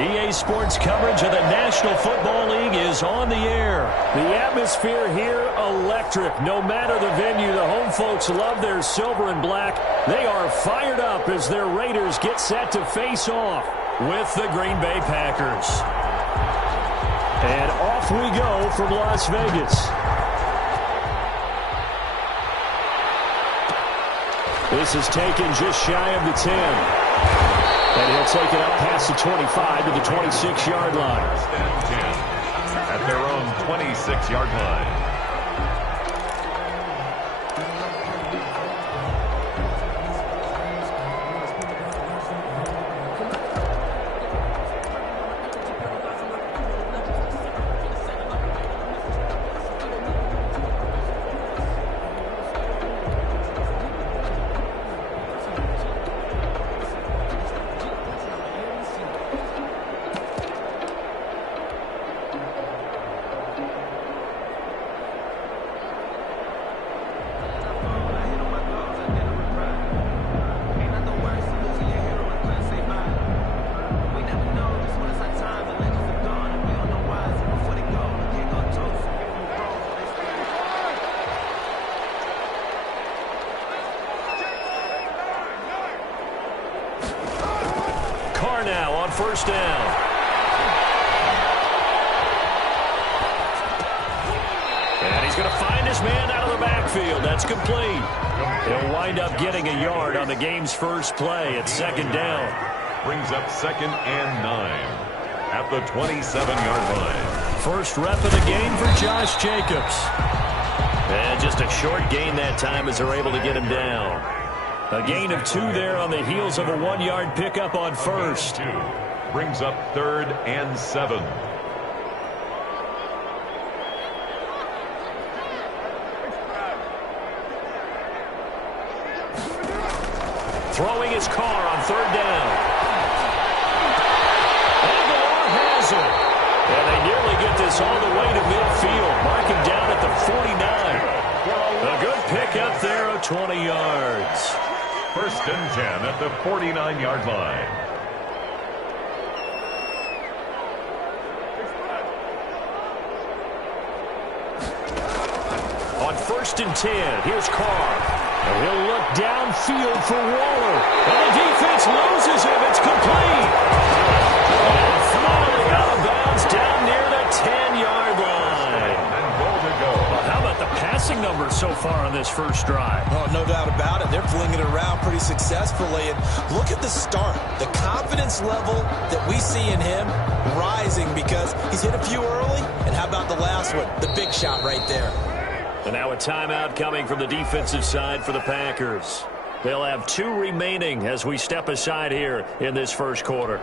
EA Sports coverage of the National Football League is on the air. The atmosphere here, electric. No matter the venue, the home folks love their silver and black. They are fired up as their Raiders get set to face off with the Green Bay Packers. And off we go from Las Vegas. This is taken just shy of the 10. And he'll take it up past the 25 to the 26-yard line. At their own 26-yard line. Now on first down. And he's going to find his man out of the backfield. That's complete. He'll wind up getting a yard on the game's first play at second down. Brings up 2nd and 9 at the 27-yard line. First rep of the game for Josh Jacobs. And just a short gain that time as they're able to get him down. A gain of 2 there on the heels of a 1-yard pickup on first. Brings up 3rd and 7. Throwing his car on 3rd down. Aguilar has it. And they nearly get this all the way to midfield. Marking down at the 49. A good pickup there of 20 yards. 1st and 10 at the 49-yard line. On 1st and 10, here's Carr. And he'll look downfield for Waller. And the defense loses him. It's complete. And finally out of bounds down near the 10-yard line. And goal to go. Well, how about the passing numbers so far on this first drive? Oh, no doubt about it. They're flinging it around pretty successfully. And look at the start. The confidence level that we see in him rising because he's hit a few early. And how about the last one? The big shot right there. And now a timeout coming from the defensive side for the Packers. They'll have 2 remaining as we step aside here in this first quarter.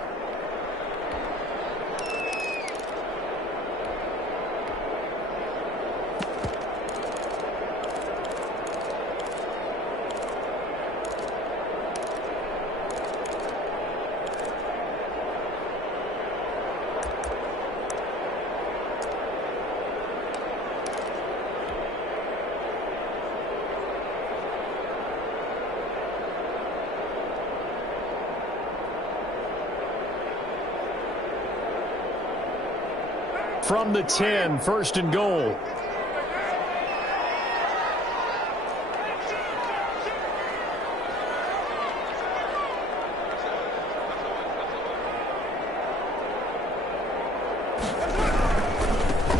From the 10, 1st and goal.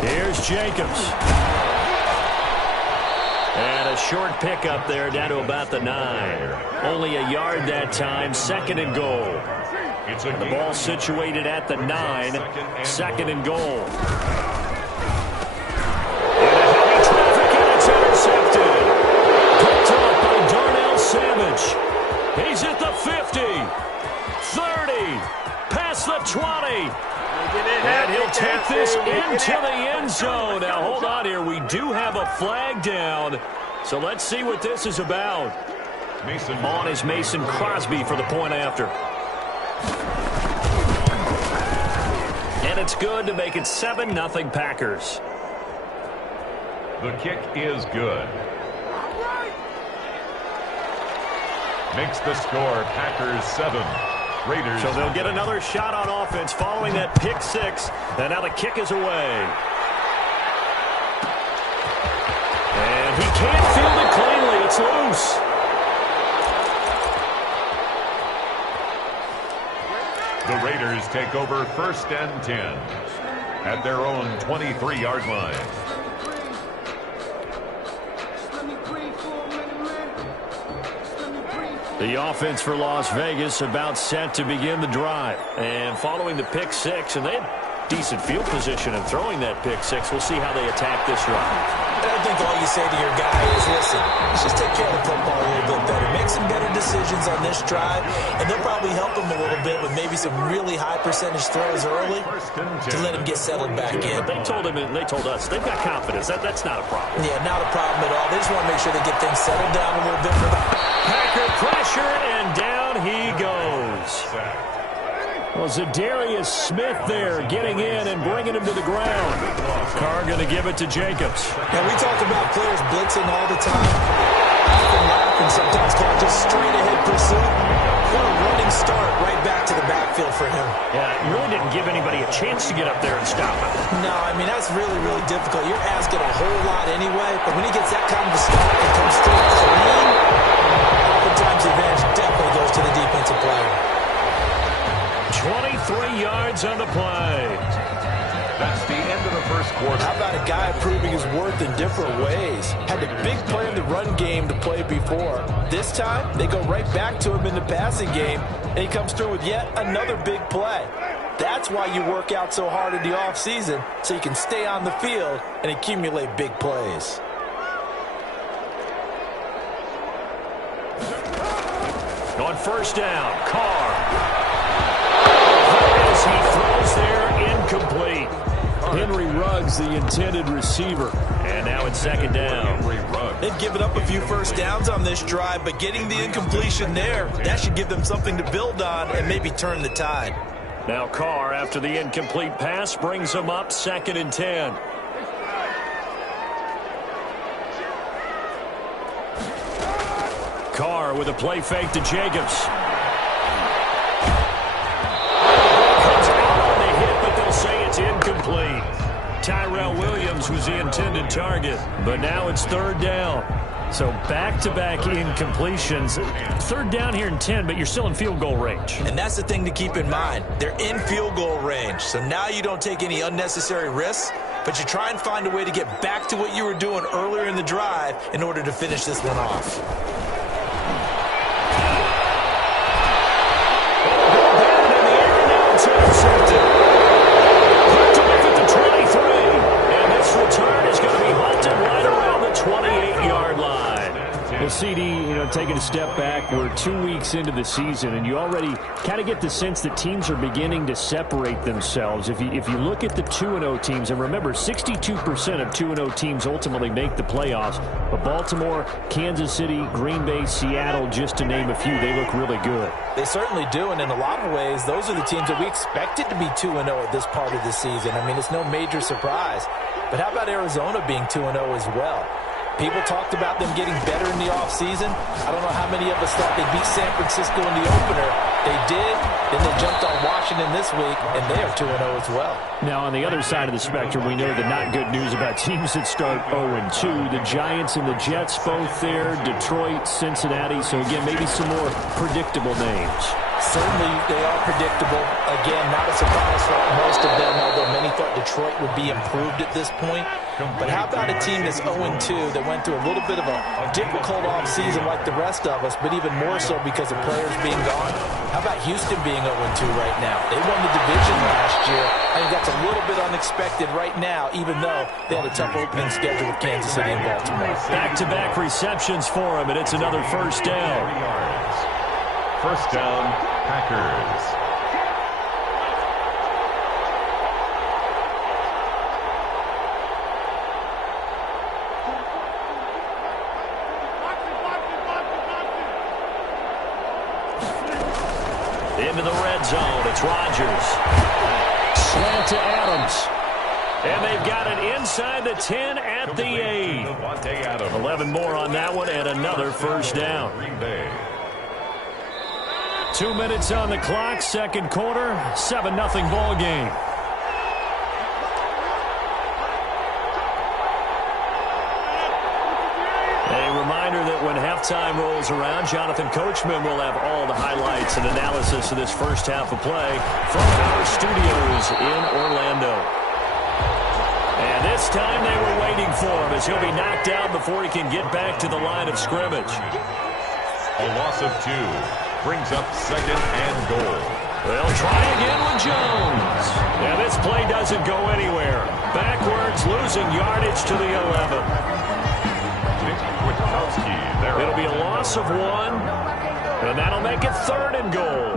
Here's Jacobs. And a short pickup there down to about the 9. Only a yard that time, 2nd and goal. And the ball situated at the 9, 2nd and goal. And a heavy traffic, and it's intercepted. Picked up by Darnell Semaj. He's at the 50, 30, past the 20. And he'll take this into the end zone. Now, hold on here. We do have a flag down. So let's see what this is about. On is Mason Crosby for the point after. And it's good to make it 7-0 Packers. The kick is good. Makes the score Packers 7, Raiders. So they'll get another shot on offense following that pick six. And now the kick is away. And he can't field it cleanly. It's loose. The Raiders take over 1st and 10 at their own 23-yard line. The offense for Las Vegas about set to begin the drive. And following the pick six, and they had decent field position in throwing that pick six. We'll see how they attack this drive. I think all you say to your guy is, listen, let's just take care of the football a little bit better. Make some better decisions on this drive, and they'll probably help him a little bit with maybe some really high percentage throws early to let him get settled back in. But they told him, and they told us, they've got confidence. That's not a problem. Yeah, not a problem at all. They just want to make sure they get things settled down a little bit for the Packer pressure, and down he goes. Well, Zadarius Smith there getting in and bringing him to the ground. Carr going to give it to Jacobs. Now, we talk about players blitzing all the time. Often laugh and sometimes call it just straight-ahead pursuit. What a running start right back to the backfield for him. Yeah, it really didn't give anybody a chance to get up there and stop him. No, I mean, that's really, really difficult. You're asking a whole lot anyway, but when he gets that kind of a start and comes straight clean, oftentimes the advantage definitely goes to the defensive player. 23 yards on the play. That's the end of the first quarter. How about a guy proving his worth in different ways? Had the big play in the run game to play before. This time, they go right back to him in the passing game, and he comes through with yet another big play. That's why you work out so hard in the offseason, so you can stay on the field and accumulate big plays. On first down, Carr. As he throws there, incomplete. Henry Ruggs, the intended receiver. And now it's second down. They've given up a few first downs on this drive, but getting the incompletion there, that should give them something to build on and maybe turn the tide. Now Carr, after the incomplete pass, brings him up 2nd and 10. Carr with a play fake to Jacobs. It's incomplete. Tyrell Williams was the intended target, but now it's 3rd down. So back-to-back incompletions. 3rd down here in 10, but you're still in field goal range. And that's the thing to keep in mind. They're in field goal range, so now you don't take any unnecessary risks, but you try and find a way to get back to what you were doing earlier in the drive in order to finish this one off. CD, taking a step back. We're 2 weeks into the season, and you already kind of get the sense that teams are beginning to separate themselves. If you look at the 2-0 teams, and remember, 62% of 2-0 teams ultimately make the playoffs. But Baltimore, Kansas City, Green Bay, Seattle, just to name a few, they look really good. They certainly do, and in a lot of ways, those are the teams that we expected to be 2-0 at this part of the season. I mean, it's no major surprise. But how about Arizona being 2-0 as well? People talked about them getting better in the offseason. I don't know how many of us thought they'd beat San Francisco in the opener. They did. Then they jumped on Washington this week, and they are 2-0 as well. Now, on the other side of the spectrum, we know the not good news about teams that start 0-2. The Giants and the Jets both there. Detroit, Cincinnati. So, again, maybe some more predictable names. Certainly, they are predictable. Again, not a surprise for most of them, although many thought Detroit would be improved at this point. But how about a team that's 0-2 that went through a little bit of a difficult offseason like the rest of us, but even more so because of players being gone? How about Houston being 0-2 right now? They won the division last year. I think that's a little bit unexpected right now, even though they had a tough opening schedule with Kansas City and Baltimore. Back-to-back receptions for him, and it's another first down. First down, Packers. Into the red zone, it's Rodgers. Slant to Adams. And they've got it inside the 10 at the 8. 11 more on that one, and another first down. 2 minutes on the clock, second quarter, 7-0 ball game. A reminder that when halftime rolls around, Jonathan Coachman will have all the highlights and analysis of this first half of play from our studios in Orlando. And this time they were waiting for him as he'll be knocked down before he can get back to the line of scrimmage. A loss of 2 brings up second and goal. They'll try again with Jones. And this play doesn't go anywhere. Backwards, losing yardage to the 11. It'll be a loss of 1, and that'll make it third and goal.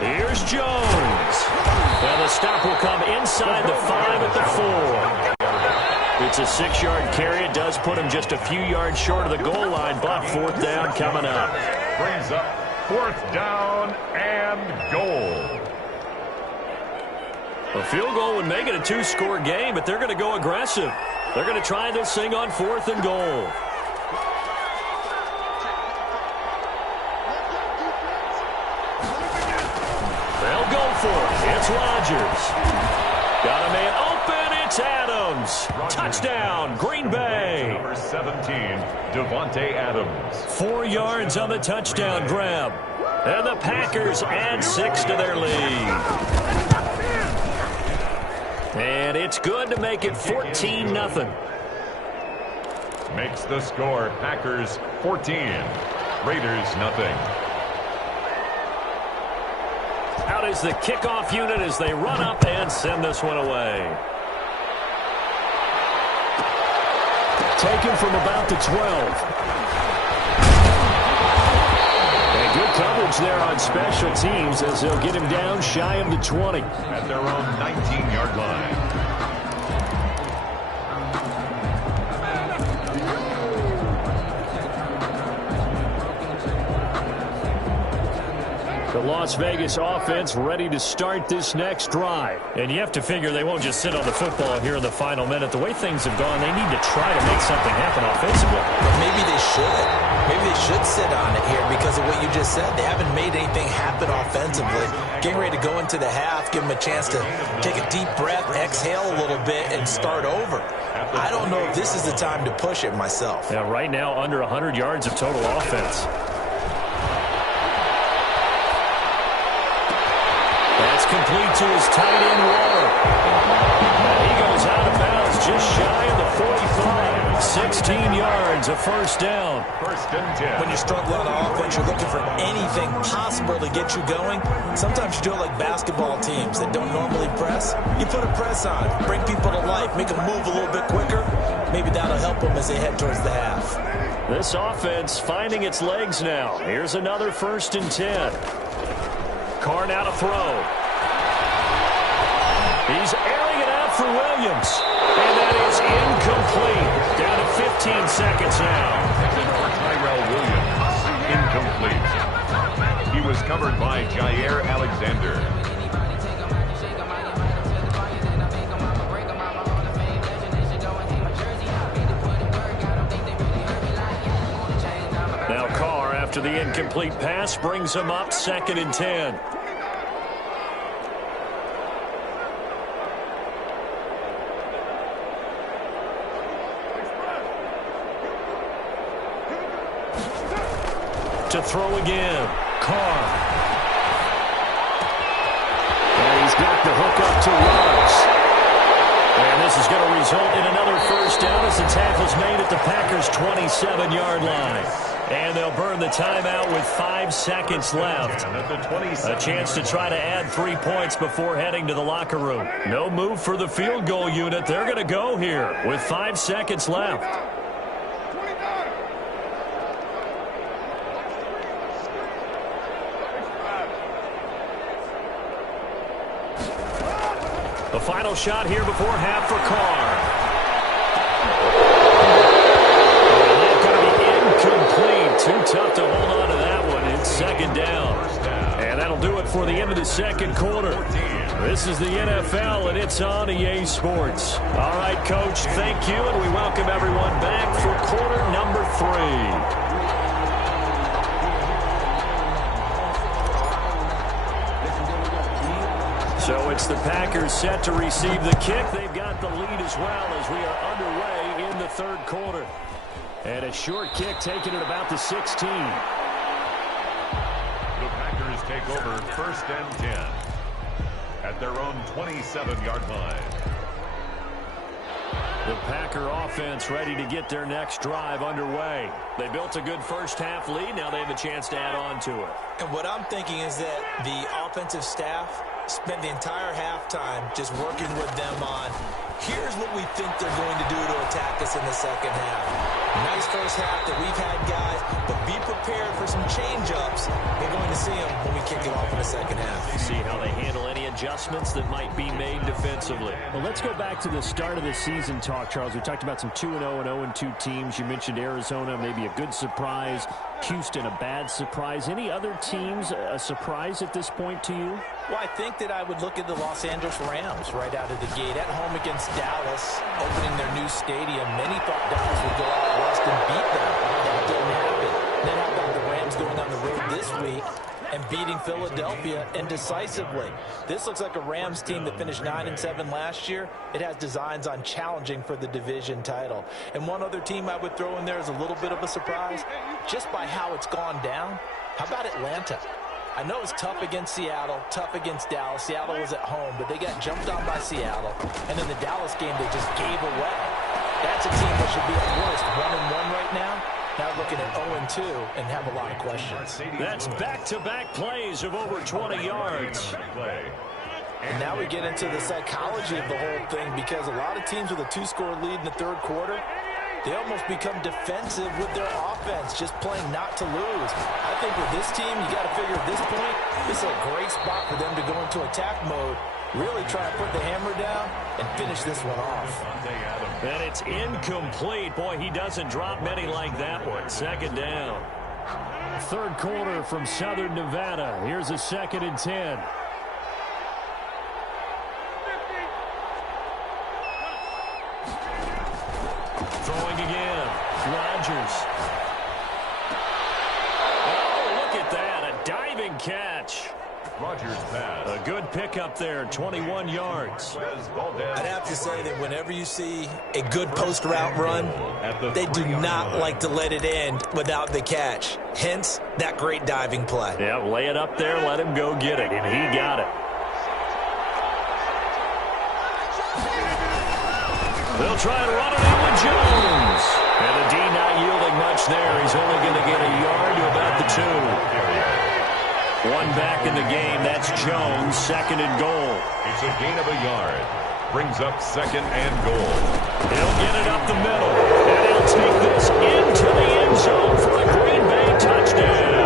Here's Jones. And the stop will come inside the 5 at the 4. It's a 6-yard carry. It does put him just a few yards short of the goal line, but fourth down coming up. Brings up fourth down and goal. A field goal would make it a 2-score game, but they're going to go aggressive. They're going to try this thing on fourth and goal. They'll go for it. It's Rodgers. Got a man open. It's Adams. Touchdown, Green Bay. Number 17, Devontae Adams. 4 yards on the touchdown grab. And the Packers add 6 to their lead. And it's good to make it 14-0. Makes the score Packers 14, Raiders nothing. Out is the kickoff unit as they run up and send this one away. Taken from about the 12. And good coverage there on special teams as they'll get him down shy of the 20. At their own 19-yard line. The Las Vegas offense ready to start this next drive. And you have to figure they won't just sit on the football here in the final minute. The way things have gone, they need to try to make something happen offensively. But maybe they should. Maybe they should sit on it here because of what you just said. They haven't made anything happen offensively. Getting ready to go into the half, give them a chance to take a deep breath, exhale a little bit, and start over. I don't know if this is the time to push it myself. Yeah, right now under 100 yards of total offense. That's complete to his tight end, Waller. And he goes out of bounds just shy of the 45. 16 yards, a first down. First and 10. When you struggle on offense, you're looking for anything possible to get you going. Sometimes you do it like basketball teams that don't normally press. You put a press on, bring people to life, make them move a little bit quicker. Maybe that'll help them as they head towards the half. This offense finding its legs now. Here's another first and 10. Carr now to throw. He's airing it out for Williams. And that is incomplete. Down to 15 seconds now. Tyrell Williams, incomplete. He was covered by Jair Alexander. Now Carr, after the incomplete pass, brings him up second and 10. To throw again. Carr. And he's got the hook up to Ruggs. And this is going to result in another first down as the tackle's made at the Packers' 27-yard line. And they'll burn the timeout with 5 seconds left. A chance to try to add 3 points before heading to the locker room. No move for the field goal unit. They're going to go here with 5 seconds left. The final shot here before half for Carr. second quarter. This is the NFL, and it's on EA Sports. All right, Coach, thank you, and we welcome everyone back for quarter number 3. So it's the Packers set to receive the kick. They've got the lead as well as we are underway in the third quarter. And a short kick taken at about the 16. The Packers take over first and 10 at their own 27-yard line. The Packer offense ready to get their next drive underway. They built a good first-half lead. Now they have a chance to add on to it. And what I'm thinking is that the offensive staff spent the entire halftime just working with them on, here's what we think they're going to do to attack us in the second half. Nice first half that we've had, guys, but be prepared for some change-ups. We're going to see them when we kick it off in the second half. See how they handle any adjustments that might be made defensively. Well, let's go back to the start of the season talk, Charles. We talked about some 2-0 and 0-2 teams. You mentioned Arizona, maybe a good surprise. Houston, a bad surprise. Any other teams a surprise at this point to you? Well, I think that I would look at the Los Angeles Rams right out of the gate at home against Dallas, opening their new stadium. Many thought Dallas would go out west and beat them. That didn't happen. Then how about the Rams going on the road this week and beating Philadelphia indecisively? This looks like a Rams team that finished 9-7 last year. It has designs on challenging for the division title. And one other team I would throw in there is a little bit of a surprise, just by how it's gone down. How about Atlanta? I know it's tough against Seattle, tough against Dallas. Seattle was at home, but they got jumped on by Seattle. And in the Dallas game, they just gave away. That's a team that should be at worst 1-1 right now. Now looking at 0-2 and have a lot of questions. That's back-to-back plays of over 20 yards. And now we get into the psychology of the whole thing, because a lot of teams with a 2-score lead in the third quarter, they almost become defensive with their offense, just playing not to lose. I think with this team, you got to figure at this point, this is a great spot for them to go into attack mode, really try to put the hammer down and finish this one off. And it's incomplete. Boy, he doesn't drop many like that one. Second down. Third quarter from Southern Nevada. Here's a 2nd and 10. Throwing again. Rodgers. Oh, look at that. A diving catch. Rodgers pass. A good pickup there, 21 yards. I'd have to say that whenever you see a good post route run, they do not like to let it end without the catch. Hence, that great diving play. Yeah, lay it up there, let him go get it, and he got it. They'll try to run it in with Jones. And the D not yielding much there. He's only going to get a yard to about the 2. One back in the game. That's Jones. 2nd and goal. It's a gain of a yard. Brings up 2nd and goal. He'll get it up the middle. And he'll take this into the end zone for a Green Bay touchdown.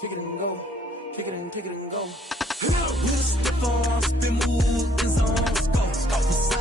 Kick it and go. Kick it and go. Hit up, hit a step on, spin move, and zone, go.